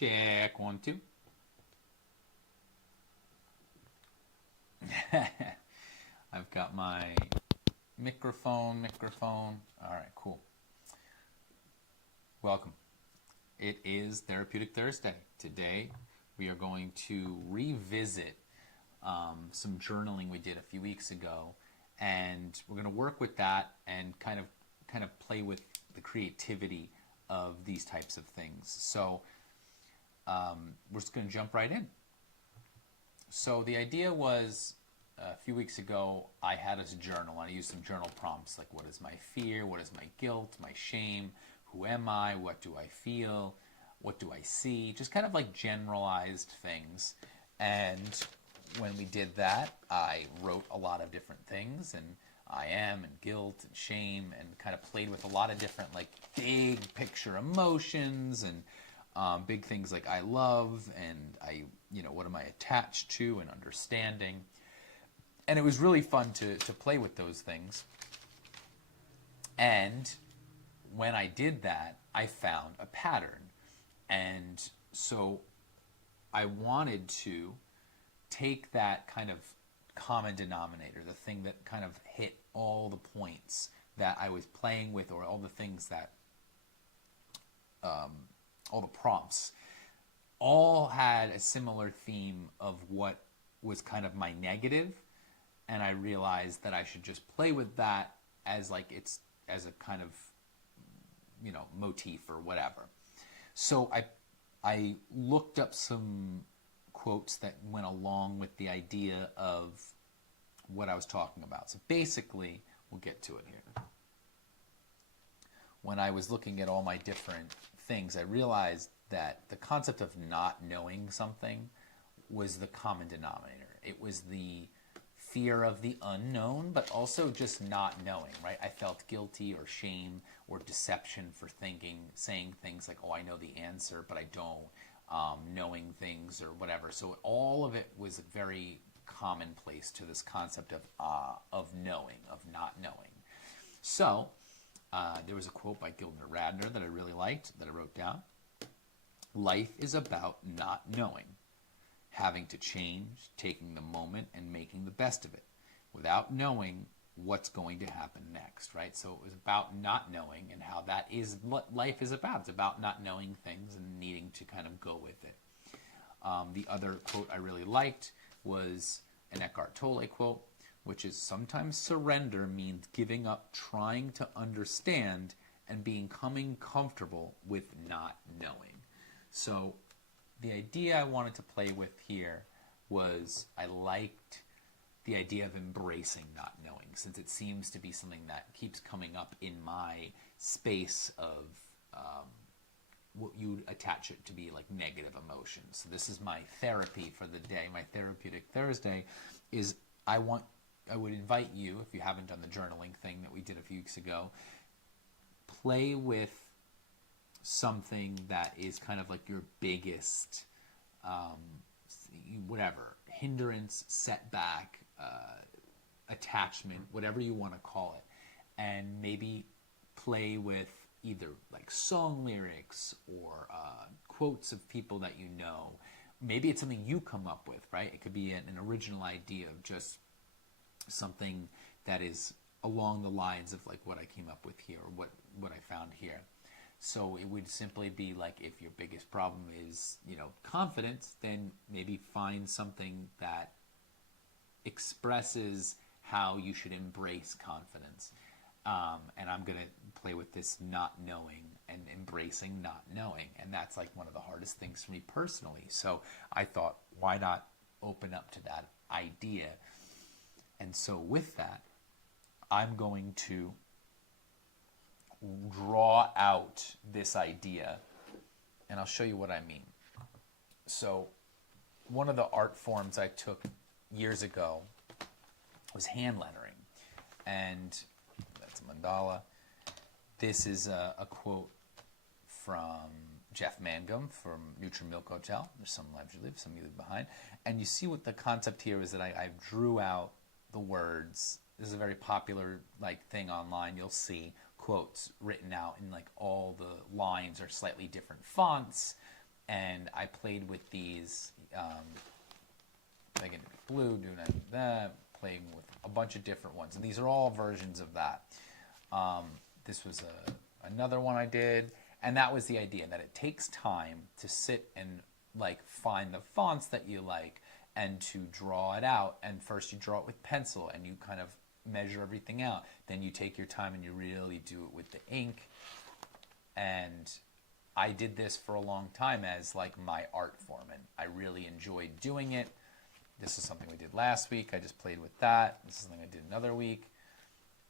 Check 1, 2. I've got my microphone. All right, cool. Welcome. It is Therapeutic Thursday. Today we are going to revisit some journaling we did a few weeks ago, and we're going to work with that and kind of play with the creativity of these types of things. So we're just going to jump right in. So the idea was, a few weeks ago, I had us journal. I used some journal prompts like, what is my fear? What is my guilt? My shame? Who am I? What do I feel? What do I see? Just kind of like generalized things. And when we did that, I wrote a lot of different things, and I am, and guilt, and shame, and kind of played with a lot of different like big picture emotions, and big things like I love, and what am I attached to, and understanding. And it was really fun to play with those things. And when I did that, I found a pattern. And so I wanted to take that kind of common denominator, the thing that kind of hit all the points that I was playing with, or all the things that, all the prompts, all had a similar theme of what was kind of my negative. And I realized that I should just play with that as like it's as a kind of motif or whatever. So I looked up some quotes that went along with the idea of what I was talking about. So basically, we'll get to it here. When I was looking at all my different things, I realized that the concept of not knowing something was the common denominator. It was the fear of the unknown, but also just not knowing, right? I felt guilty or shame or deception for saying things like, oh, I know the answer, but I don't, knowing things or whatever. So all of it was very commonplace to this concept of knowing, of not knowing. So there was a quote by Gilder Radner that I really liked, that I wrote down. Life is about not knowing. Having to change, taking the moment, and making the best of it without knowing what's going to happen next, right? So it was about not knowing, and how that is what life is about. It's about not knowing things and needing to kind of go with it. The other quote I really liked was an Eckhart Tolle quote, which is, sometimes surrender means giving up trying to understand and becoming comfortable with not knowing. So the idea I wanted to play with here was, I liked the idea of embracing not knowing, since it seems to be something that keeps coming up in my space of what you would attach it to be like negative emotions. So this is my therapy for the day. My Therapeutic Thursday is, I would invite you, if you haven't done the journaling thing that we did a few weeks ago, play with something that is kind of like your biggest hindrance, setback, attachment, whatever you want to call it, and maybe play with either like song lyrics or quotes of people that you know. Maybe it's something you come up with, right? It could be an original idea of just something that is along the lines of like what I came up with here, or what I found here. So it would simply be like, if your biggest problem is, confidence, then maybe find something that expresses how you should embrace confidence. And I'm going to play with this not knowing and embracing not knowing. And that's like one of the hardest things for me personally. So I thought, why not open up to that idea? And so with that, I'm going to draw out this idea, and I'll show you what I mean. So one of the art forms I took years ago was hand lettering, and that's a mandala. This is a quote from Jeff Mangum from Neutral Milk Hotel. There's some lives you live, some you leave behind. And you see what the concept here is, that I drew out the words. This is a very popular thing online. You'll see quotes written out in all the lines are slightly different fonts, And I played with these, making it blue, doing that, playing with a bunch of different ones. And these are all versions of that. This was another one I did, and that was the idea, that it takes time to sit and like find the fonts that you like and to draw it out. And first you draw it with pencil and you kind of measure everything out. Then you take your time and you really do it with the ink. And I did this for a long time as like my art form, and I really enjoyed doing it. This is something we did last week. I just played with that. This is something I did another week.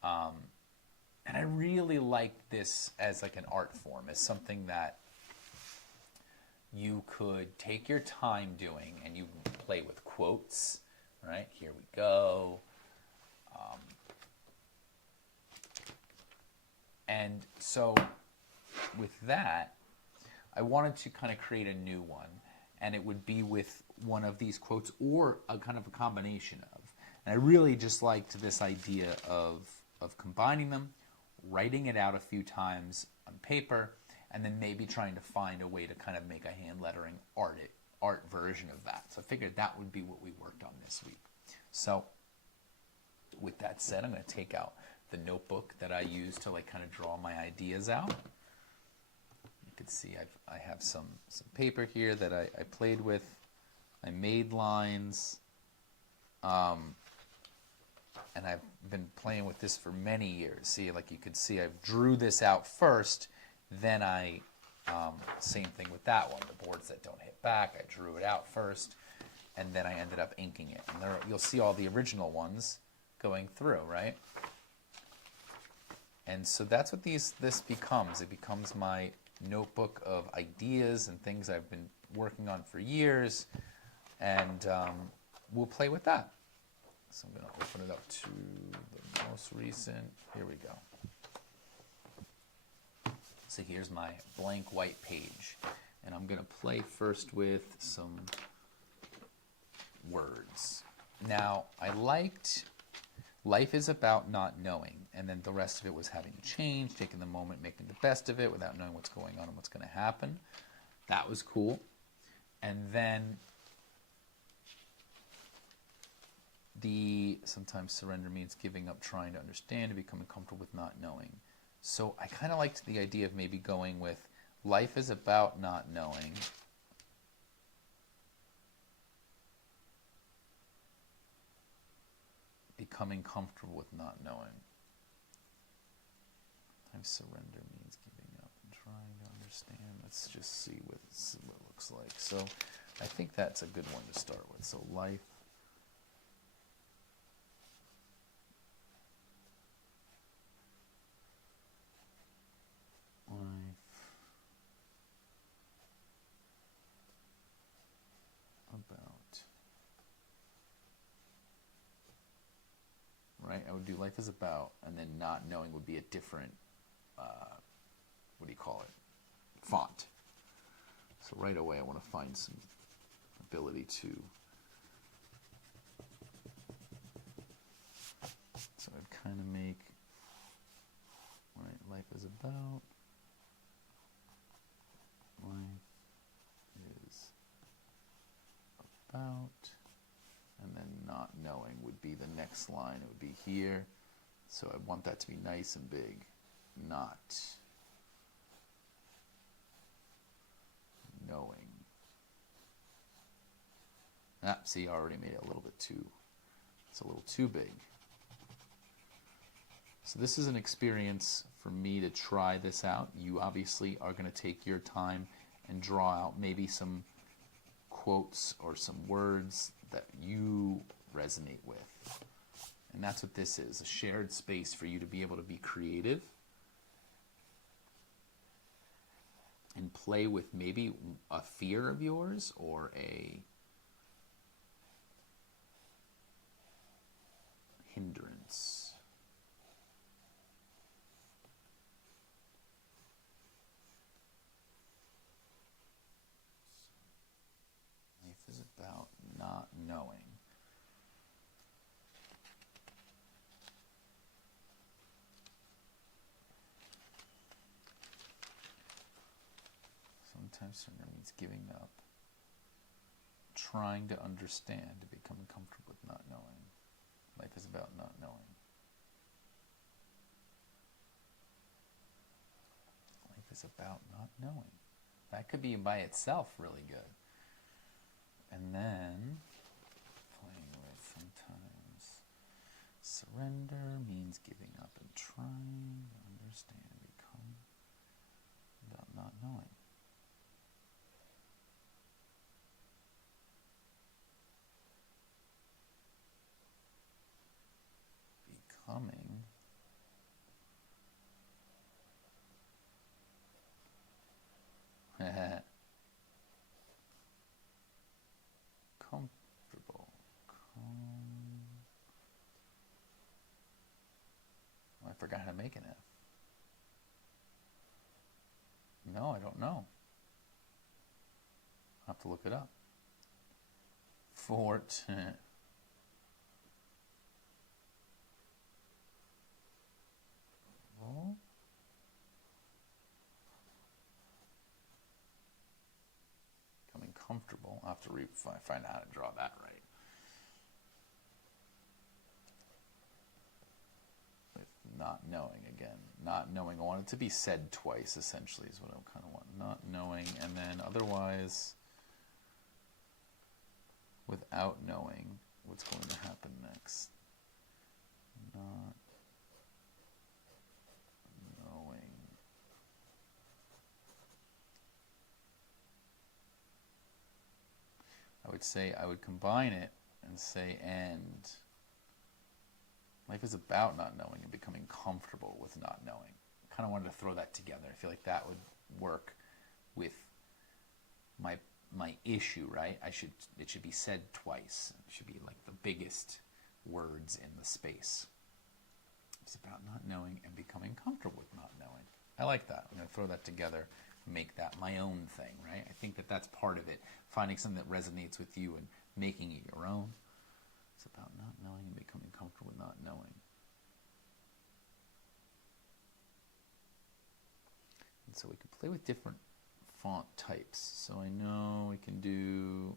And I really like this as like an art form, as something that you could take your time doing, and you can play with quotes, right? Here we go. And so with that, I wanted to kind of create a new one, and it would be with one of these quotes or a kind of a combination of. And I really just liked this idea of combining them, writing it out a few times on paper, and then maybe trying to find a way to kind of make a hand lettering art version of that. So I figured that would be what we worked on this week. So with that said, I'm going to take out the notebook that I use to like kind of draw my ideas out. You can see I have some paper here that I played with. I made lines, and I've been playing with this for many years. See, like you can see, I drew this out first, then I, same thing with that one, the boards that don't hit back, I drew it out first, and then I ended up inking it. And there, you'll see all the original ones going through, right? And so that's what this becomes. It becomes my notebook of ideas and things I've been working on for years, and we'll play with that. So I'm going to open it up to the most recent. Here we go. So here's my blank white page, and I'm going to play first with some words. Now, I liked life is about not knowing, and then the rest of it was having to change, taking the moment, making the best of it without knowing what's going on and what's going to happen. That was cool. And then sometimes surrender means giving up trying to understand and becoming comfortable with not knowing. So I kind of liked the idea of maybe going with life is about not knowing. Becoming comfortable with not knowing. Sometimes surrender means giving up and trying to understand. Let's just see what it looks like. So I think that's a good one to start with. So life about, right? I would do life is about, and then not knowing would be a different, what do you call it? Font. So right away I want to find some ability to, so I'd kind of make, right, life is about, life is about, and then not knowing would be the next line. It would be here. So I want that to be nice and big. Not knowing. See, I already made it a little bit too, it's a little too big. So this is an experience for me to try this out. You obviously are going to take your time and draw out maybe some quotes or some words that you resonate with. And that's what this is, a shared space for you to be able to be creative and play with maybe a fear of yours or a hindrance. Life is about not knowing. surrender means giving up. Trying to understand, to become comfortable with not knowing. Life is about not knowing. Life is about not knowing. That could be by itself really good. And then, playing with sometimes, surrender means giving up and trying to understand, become about not knowing. Becoming comfortable. I forgot how to make an F. No, I don't know. I'll have to look it up. Fortunate. Becoming comfortable. I'll have to find out how to draw that right. With not knowing again. Not knowing. I want it to be said twice, essentially, is what I kind of want. Not knowing, and then otherwise, without knowing what's going to happen next. Not knowing. I would combine it and say, and life is about not knowing and becoming comfortable with not knowing. I kind of wanted to throw that together. I feel like that would work with my issue, right? It should be said twice. It should be like the biggest words in the space. It's about not knowing and becoming comfortable with not knowing. I like that. I'm going to throw that together, make that my own thing, right? I think that that's part of it. Finding something that resonates with you and making it your own. It's about not knowing and becoming comfortable with not knowing. And so we can play with different font types. So I know we can do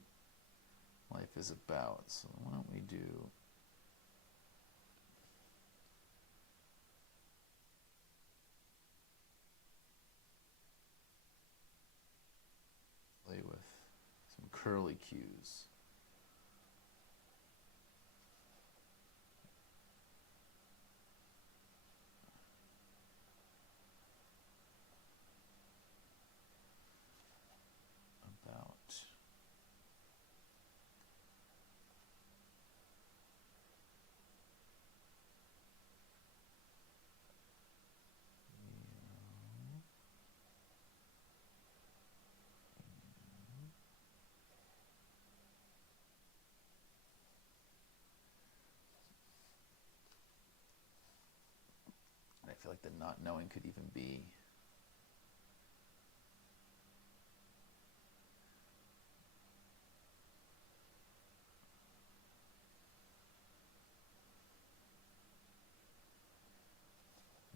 life is about. So why don't we do play with some curly cues. I feel like the not knowing could even be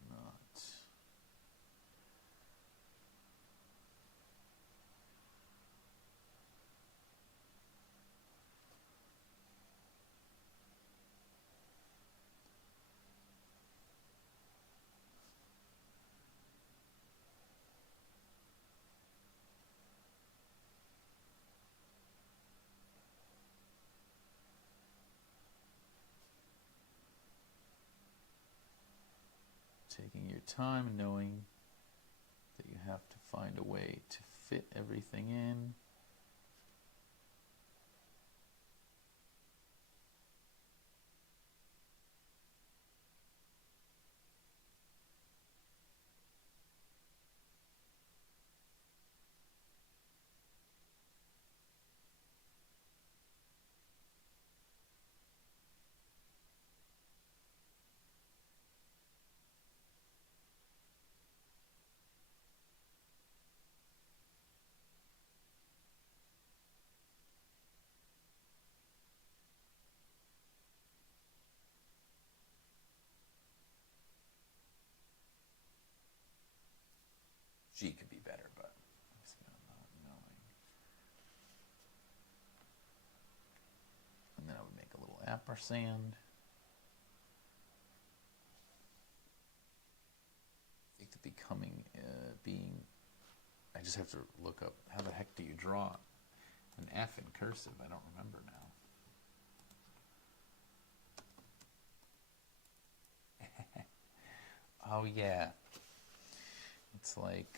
not. Taking your time, knowing that you have to find a way to fit everything in. ampersand. I think the becoming being. I just have to look up how the heck do you draw an F in cursive? I don't remember now. Oh yeah, it's like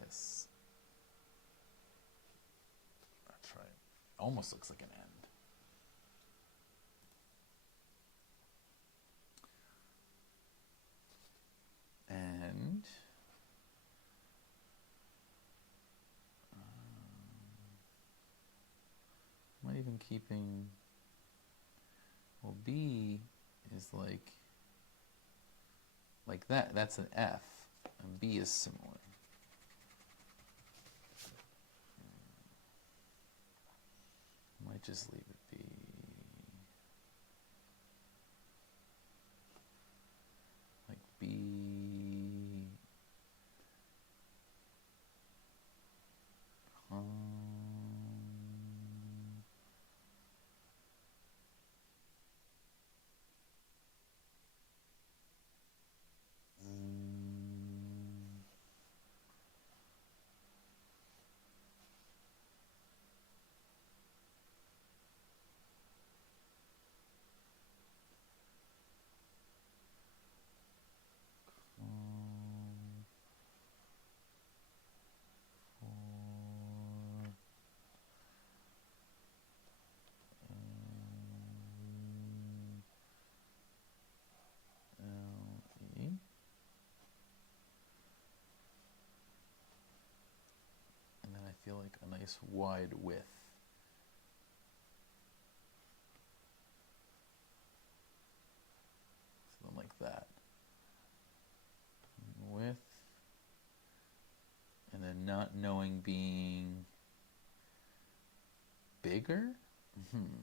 this. That's right. Almost looks like an end. And am I even keeping? Well, B is like that. That's an F, and B is similar. Might just leave it be. Like B. Feel like a nice wide width. Something like that. Width. And then not knowing being bigger? Maybe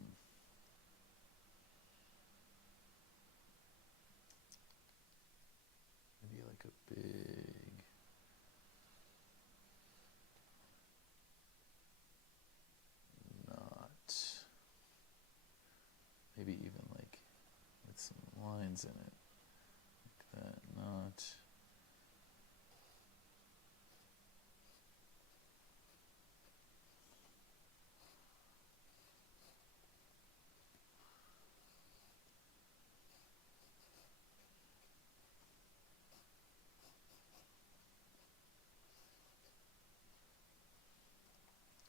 like a big. Maybe even like with some lines in it, like that, not.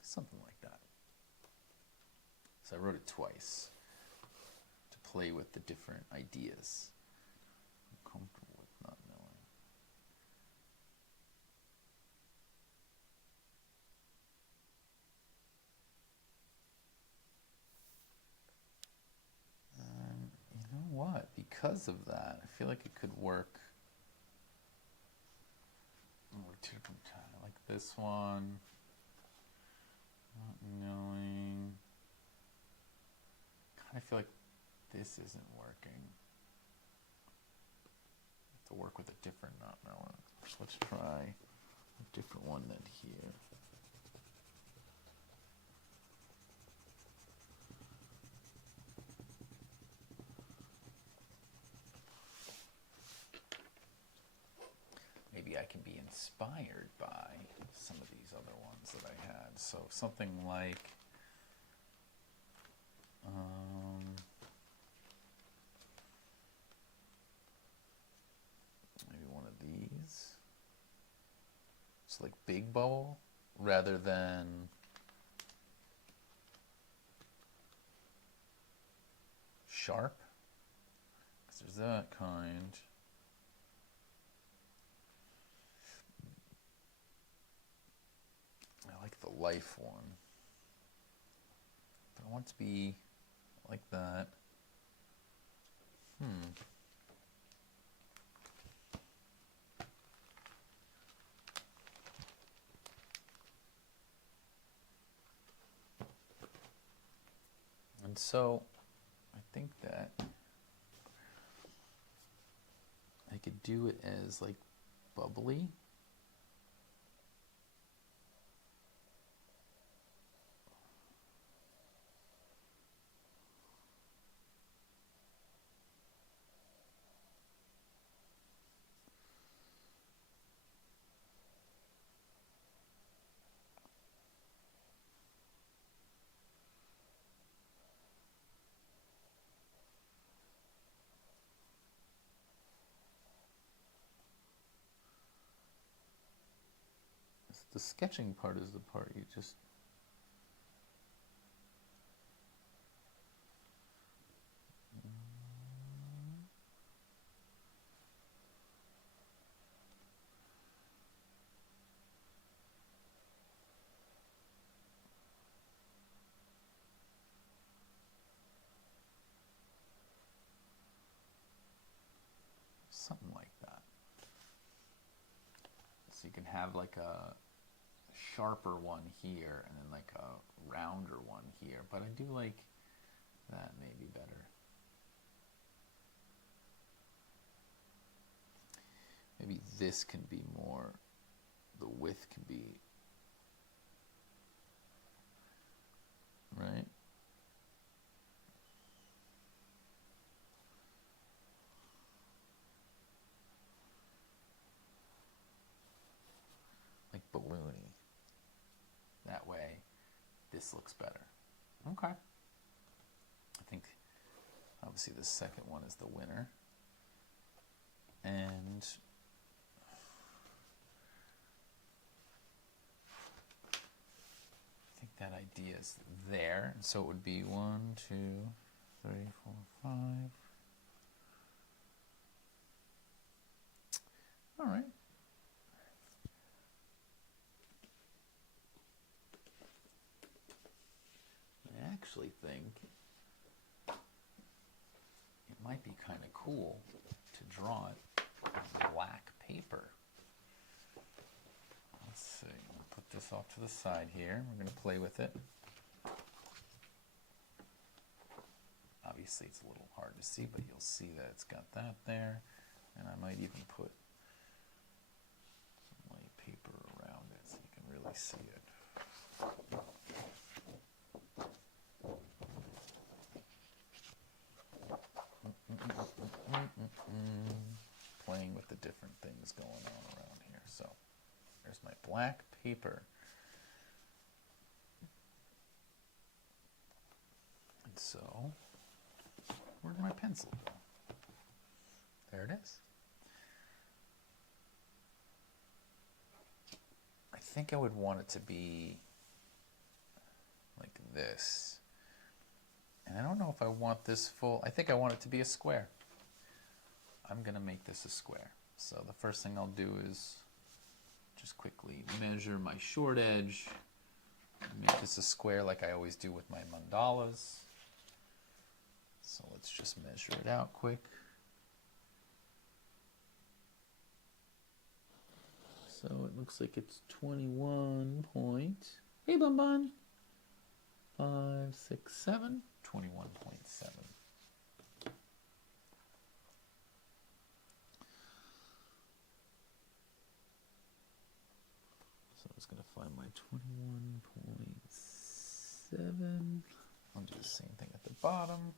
Something like that. So I wrote it twice to play with the different ideas. I'm comfortable with not knowing. You know what? Because of that, I feel like it could work. Like this one. Not knowing. Kind of feel like this isn't working. I have to work with a different not knowing. So let's try a different one than here. Maybe I can be inspired by some of these other ones that I had. So something like maybe one of these. It's like big bubble rather than sharp. Because there's that kind. I like the life one. But I want it to be like that. And so I think that I could do it as like bubbly. The sketching part is the part you just... something like that. So you can have like a sharper one here and then like a rounder one here, but I do like that maybe better. Maybe this can be more, the width can be, right? Like balloony. That way, this looks better. Okay. I think, obviously, the second one is the winner. And I think that idea is there. So it would be 1, 2, 3, 4, 5. All right. I actually think it might be kind of cool to draw it on black paper. Let's see, we'll put this off to the side here. We're going to play with it. Obviously it's a little hard to see, but you'll see that it's got that there. And I might even put some white paper around it so you can really see it. Playing with the different things going on around here. So there's my black paper. And so, where did my pencil go? There it is. I think I would want it to be like this. And I don't know if I want this full. I think I want it to be a square. I'm going to make this a square. So the first thing I'll do is just quickly measure my short edge. Make this a square like I always do with my mandalas. So let's just measure it out quick. So it looks like it's 21 point. Hey, Bun Bun. 5, 6, 7. 21.7. So I was going to find my 21.7. I'll do the same thing at the bottom.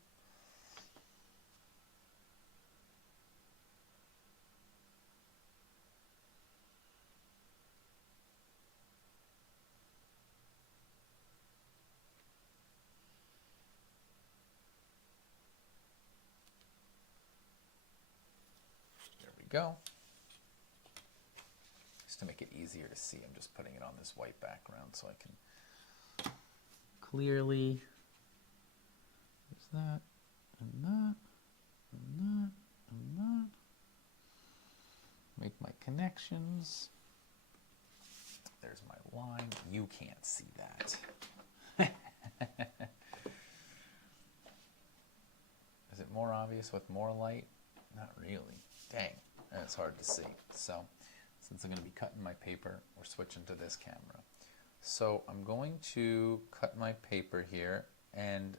Go. Just to make it easier to see, I'm just putting it on this white background so I can clearly, there's that, and that, and that, and that. Make my connections. There's my line. You can't see that. Is it more obvious with more light? Not really. Dang. And it's hard to see. So since I'm going to be cutting my paper, we're switching to this camera. So I'm going to cut my paper here, and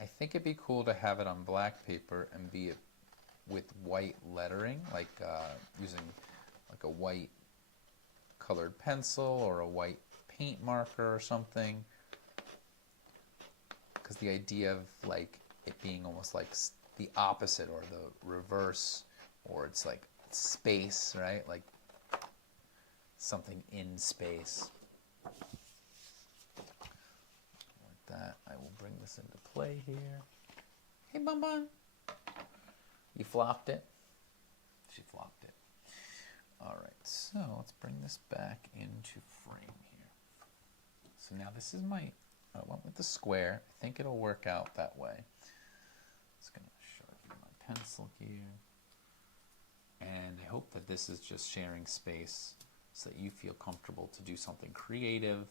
I think it'd be cool to have it on black paper and be it with white lettering, like using like a white colored pencil or a white paint marker or something. Because the idea of like it being almost like the opposite or the reverse, or it's like space, right? Like something in space. Like that. I will bring this into play here. Hey, Bun Bun. You flopped it? She flopped it. All right. So let's bring this back into frame here. So now this is I went with the square. I think it'll work out that way. Just going to sharpen my pencil here. And I hope that this is just sharing space so that you feel comfortable to do something creative,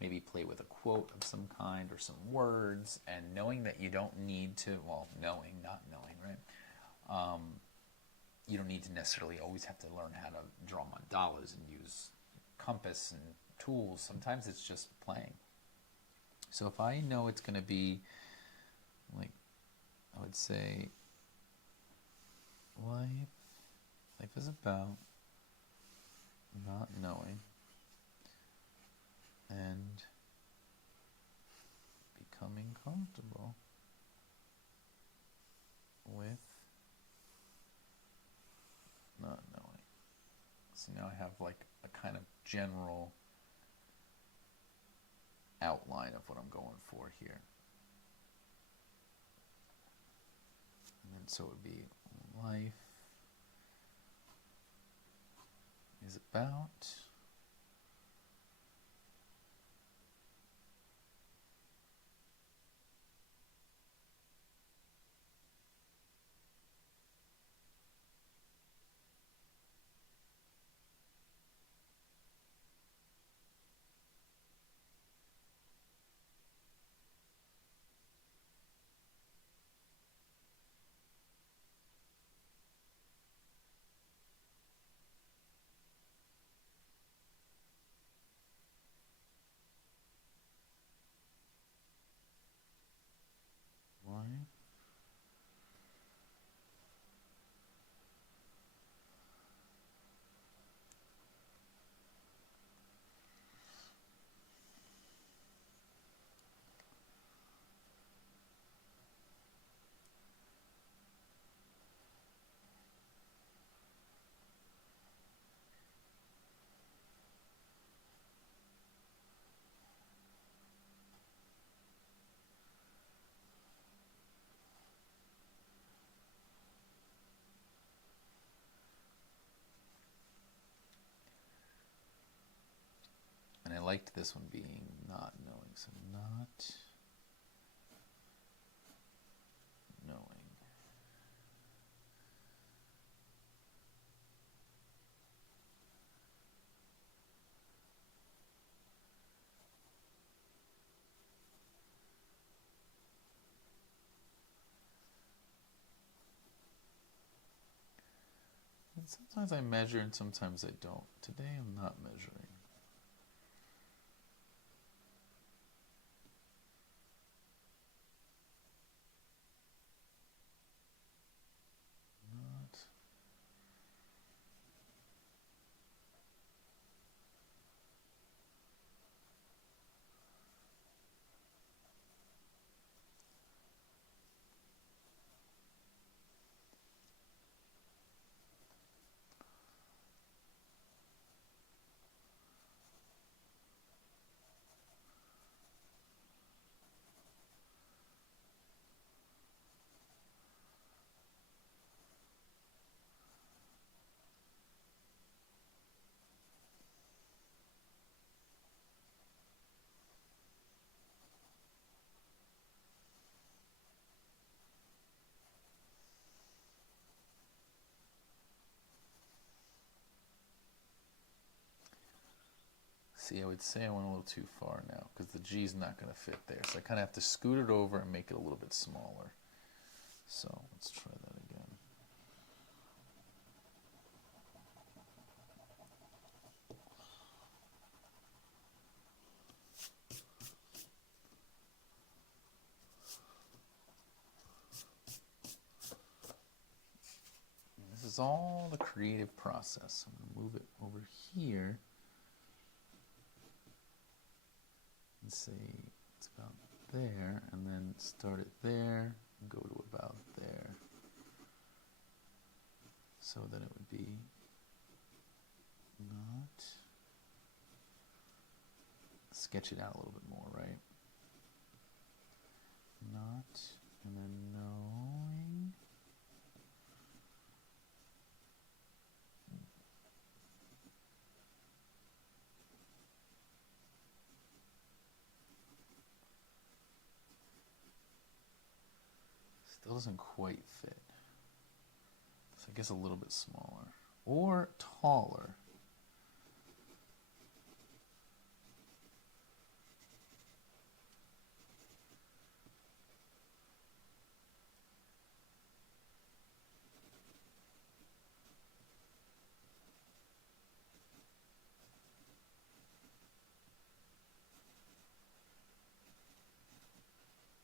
maybe play with a quote of some kind or some words, and knowing that you don't need to, well, knowing, not knowing, right? You don't need to necessarily always have to learn how to draw mandalas and use compass and tools. Sometimes it's just playing. So if I know it's going to be, like, I would say, life is about not knowing and becoming comfortable with not knowing. So now I have like a kind of general outline of what I'm going for here. And then so it would be life is about life and I liked this one being not knowing, so not knowing. And sometimes I measure and sometimes I don't. Today I'm not measuring. Not See, I would say I went a little too far now because the G is not going to fit there. So I kind of have to scoot it over and make it a little bit smaller. So let's try that again. And this is all the creative process. I'm going to move it over here and say it's about there, and then start it there and go to about there. So then it would be not, sketch it out a little bit more, right? Not, and then knowing. still doesn't quite fit. So I guess a little bit smaller. Or taller.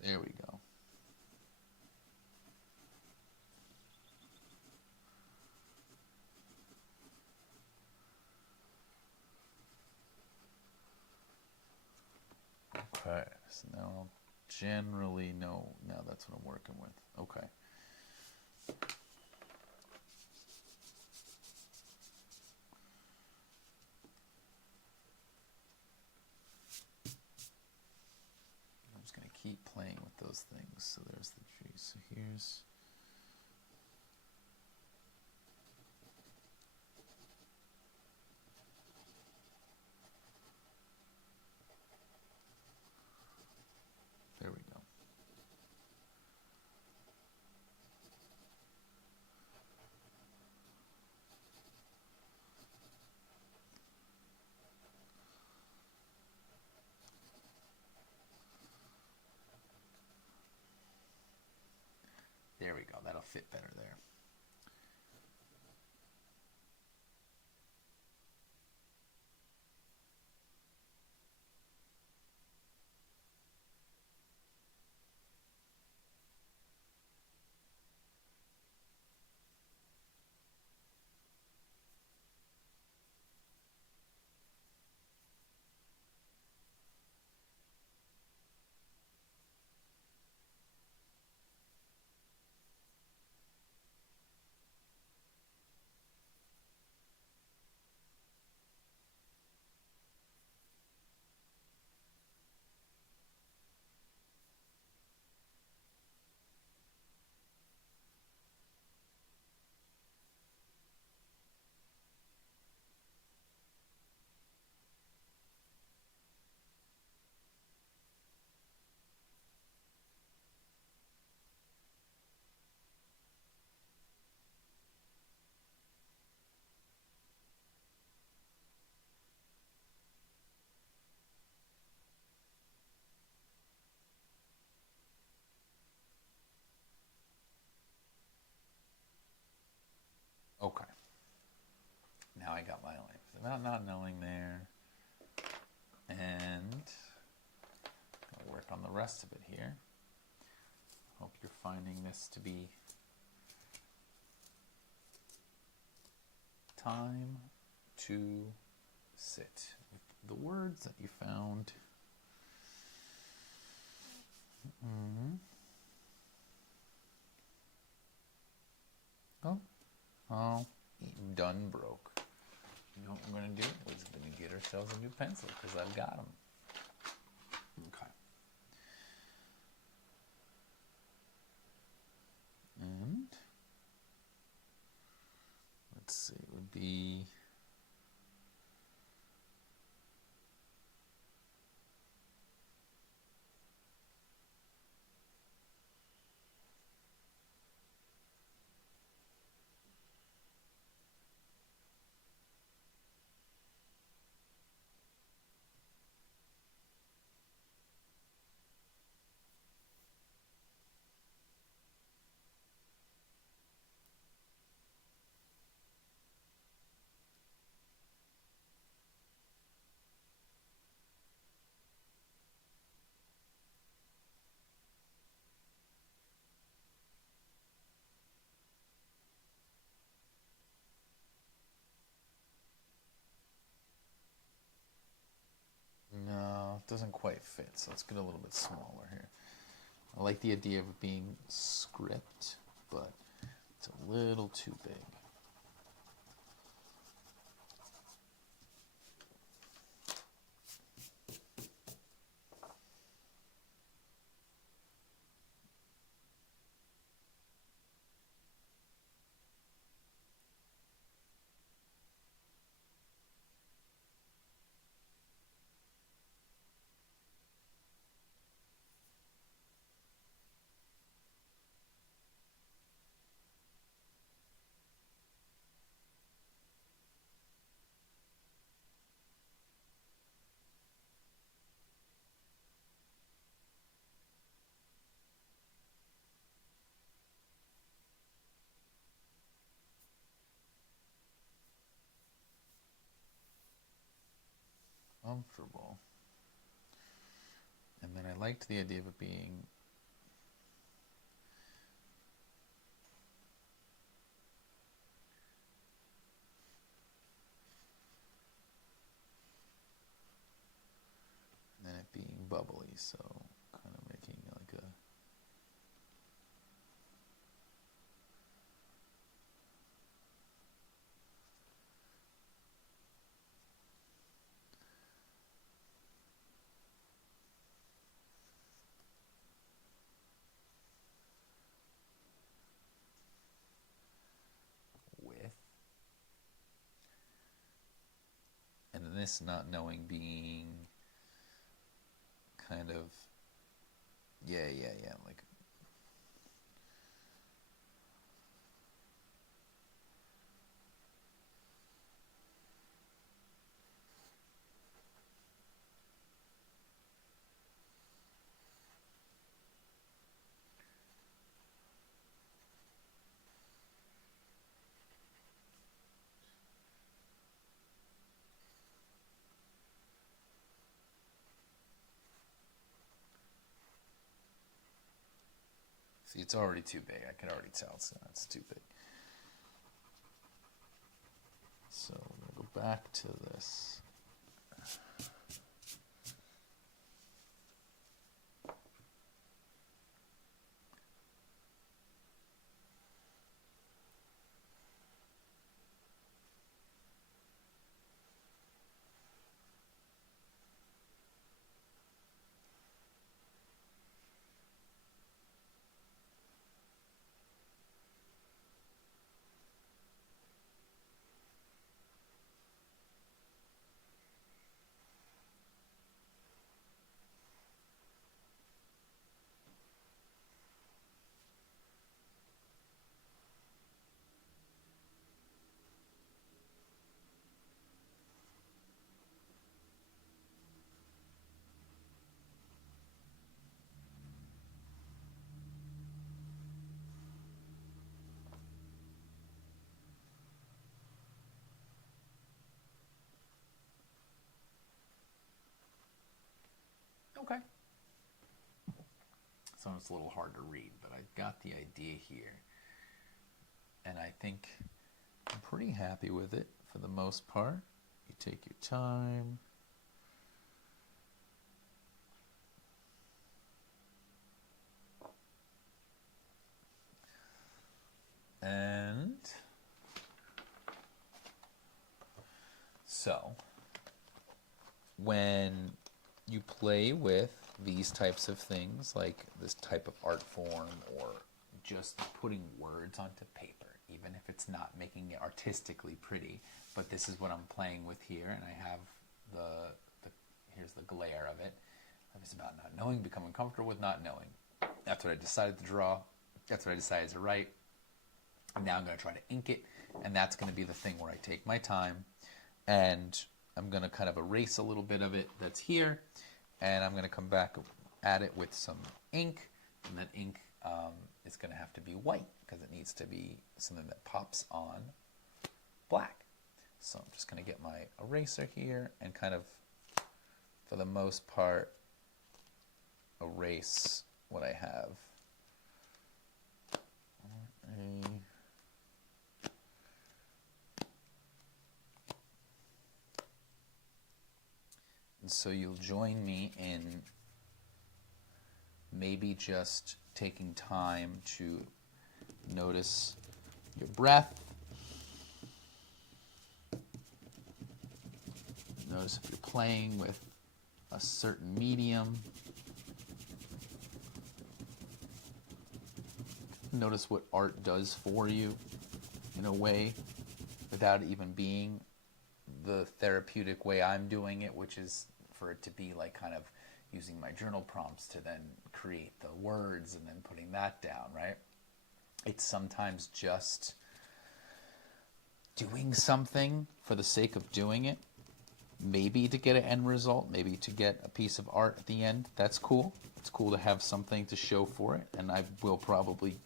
There we go. Okay, so now I'll generally know, now that's what I'm working with. Okay. I'm just going to keep playing with those things. So there's the G. So here's... There we go. There we go. That'll fit better there. Okay. Now I got my length. About not knowing there. And I'll work on the rest of it here. Hope you're finding this to be time to sit with the words that you found. Oh, eaten done broke. You know what we're going to do? We're just going to get ourselves a new pencil because I've got them. Okay. And let's see, it would be no, it doesn't quite fit, so let's get a little bit smaller here. I like the idea of it being script, but it's a little too big. comfortable. And then I liked the idea of it being bubbly, so kind of making like a with, and then this not knowing being kind of yeah, like see, it's already too big. I can already tell it's too big. So we'll go back to this. Okay. So it's a little hard to read, but I got the idea here. And I think I'm pretty happy with it for the most part. You take your time. And so when you play with these types of things, like this type of art form, or just putting words onto paper, even if it's not making it artistically pretty, but this is what I'm playing with here, and I have here's the glare of it. It's about not knowing, becoming comfortable with not knowing. That's what I decided to draw. That's what I decided to write. And now I'm going to try to ink it, and that's going to be the thing where I take my time, and I'm going to kind of erase a little bit of it that's here, and I'm going to come back at it with some ink, and that ink is going to have to be white because it needs to be something that pops on black. So I'm just going to get my eraser here and kind of, for the most part, erase what I have. And so you'll join me in maybe just taking time to notice your breath. Notice if you're playing with a certain medium. Notice what art does for you in a way without even being the therapeutic way I'm doing it, which is for it to be like kind of using my journal prompts to then create the words and then putting that down, right? It's sometimes just doing something for the sake of doing it, maybe to get an end result, maybe to get a piece of art at the end. That's cool. It's cool to have something to show for it, and I will probably,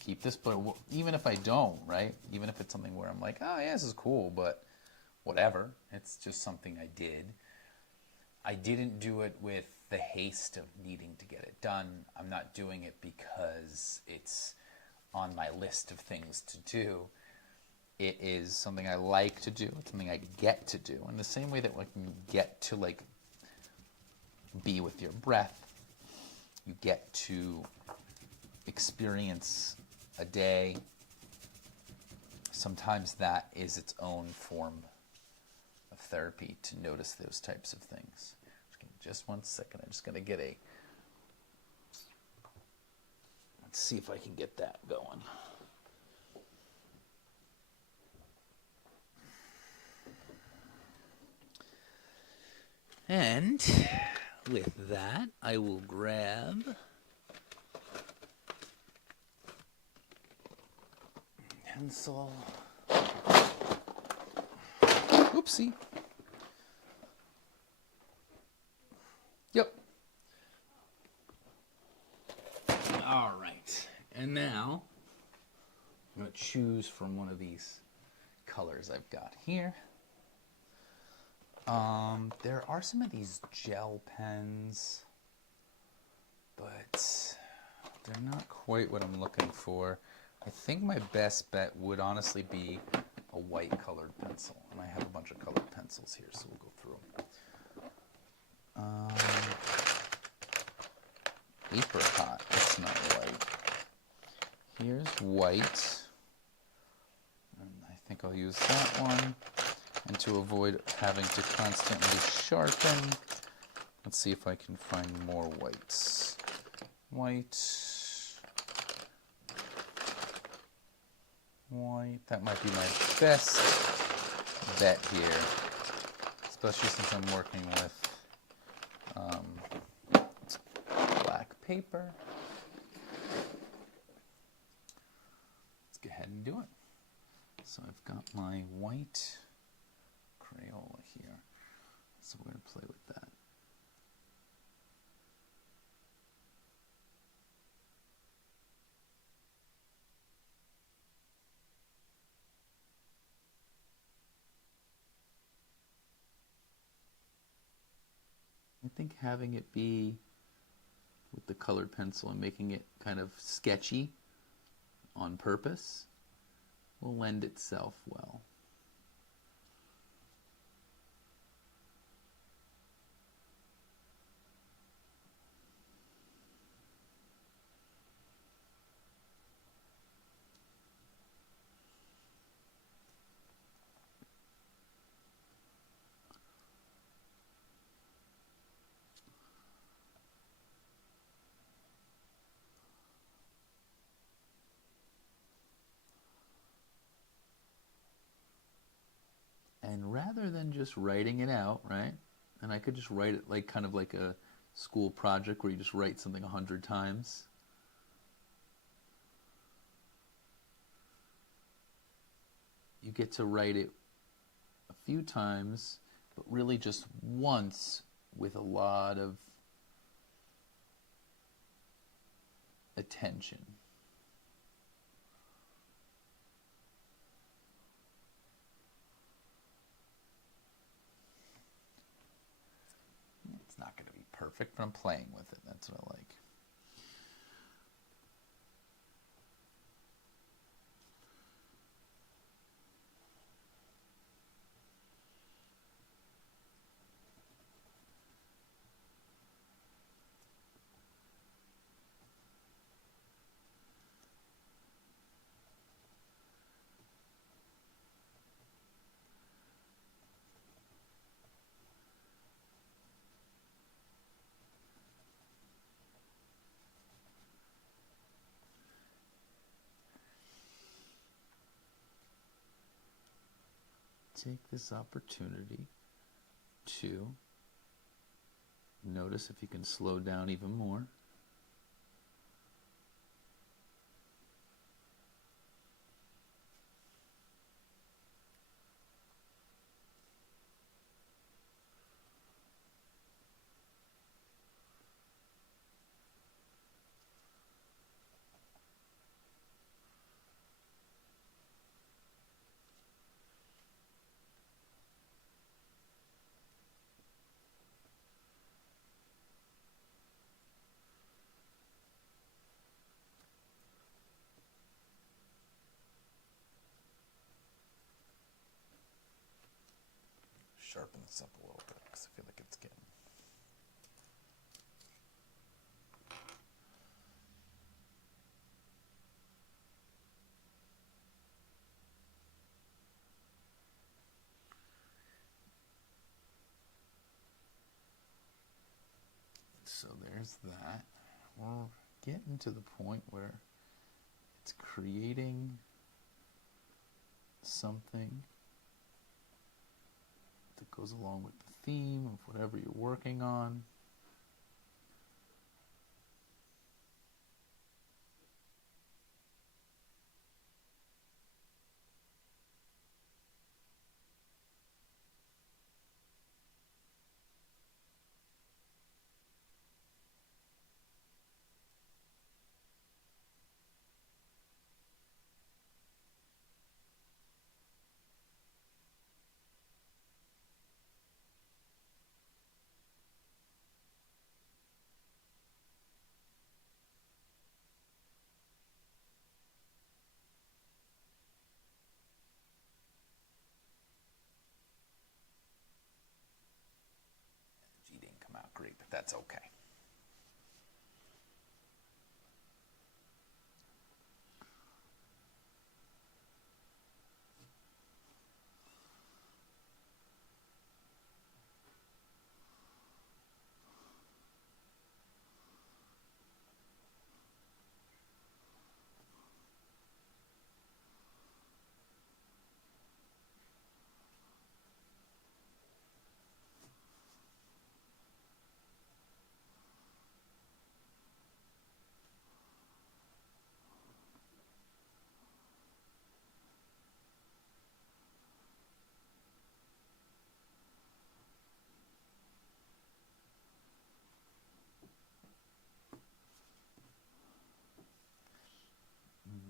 keep this, but even if I don't, right? Even if it's something where I'm like, oh yeah, this is cool, but whatever, it's just something I did. I didn't do it with the haste of needing to get it done. I'm not doing it because it's on my list of things to do. It is something I like to do. It's something I get to do. In the same way that when you get to like be with your breath, you get to experience a day. Sometimes that is its own form of therapy, to notice those types of things. Just 1 second. I'm just going to get a... Let's see if I can get that going. And with that, I will grab pencil. Oopsie. Yep. All right. And now I'm going to choose from one of these colors I've got here. There are some of these gel pens, but they're not quite what I'm looking for. I think my best bet would honestly be a white colored pencil, and I have a bunch of colored pencils here, so we'll go through them. Apricot, that's not white. Here's white, and I think I'll use that one. And to avoid having to constantly sharpen, let's see if I can find more whites. White, that might be my best bet here, especially since I'm working with black paper. Let's go ahead and do it. So I've got my white Crayola here, so we're going to play with that. I think having it be with the colored pencil and making it kind of sketchy on purpose will lend itself well. And rather than just writing it out, right? And I could just write it like kind of like a school project where you just write something 100 times. You get to write it a few times, but really just once with a lot of attention. It's not going to be perfect, but I'm playing with it. That's what I like. Take this opportunity to notice if you can slow down even more. sharpen this up a little bit because I feel like it's getting... So there's that. We're getting to the point where it's creating something that goes along with the theme of whatever you're working on. G didn't come out great, but that's okay.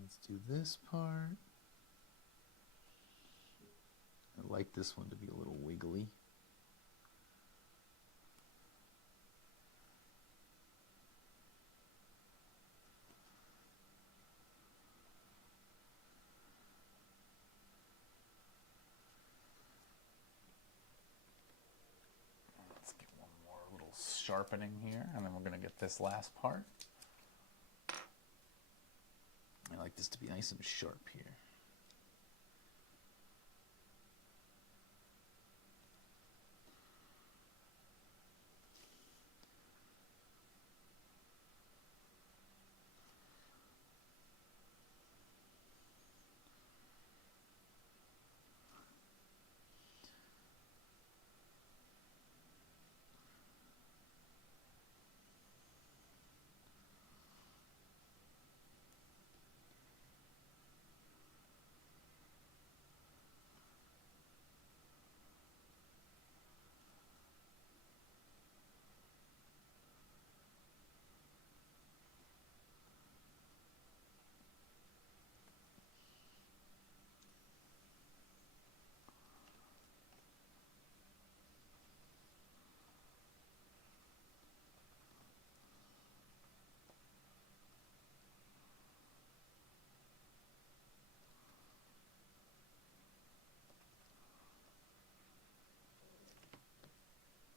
Let's do this part. I like this one to be a little wiggly. Let's get one more little sharpening here, and then we're going to get this last part. I like this to be nice and sharp here.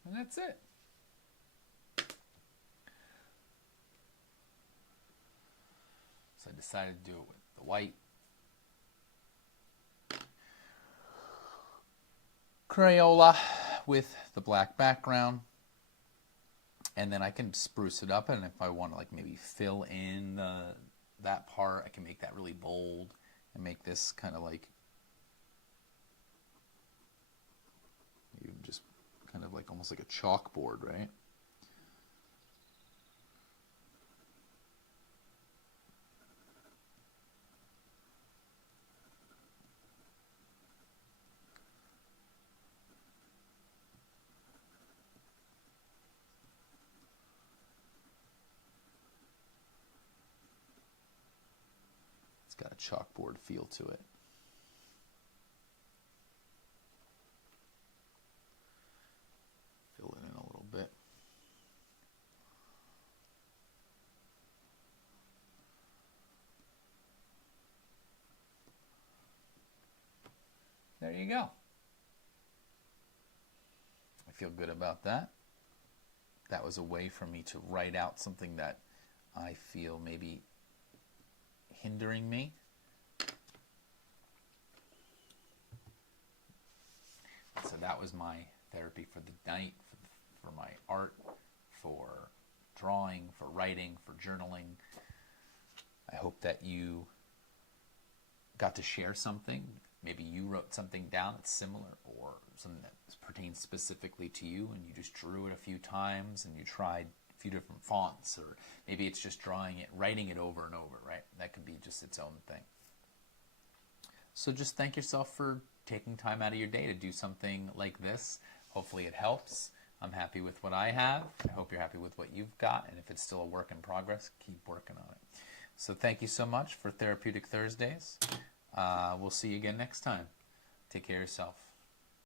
And that's it. So I decided to do it with the white Crayola with the black background. And then I can spruce it up, and if I want to like maybe fill in that part, I can make that really bold and make this kind of like just kind of like almost like a chalkboard, right? It's got a chalkboard feel to it. Fill it in a little bit. There you go. feel good about that. That was a way for me to write out something that I feel maybe hindering me. So that was my therapy for the night, for my art, for drawing, for writing, for journaling. I hope that you got to share something. Maybe you wrote something down that's similar, or something that pertains specifically to you, and you just drew it a few times and you tried a few different fonts, or maybe it's just writing it over and over, right? That could be just its own thing. So just thank yourself for taking time out of your day to do something like this. Hopefully it helps. I'm happy with what I have. I hope you're happy with what you've got, and if it's still a work in progress, keep working on it. So thank you so much for Therapeutic Thursdays. We'll see you again next time. Take care of yourself.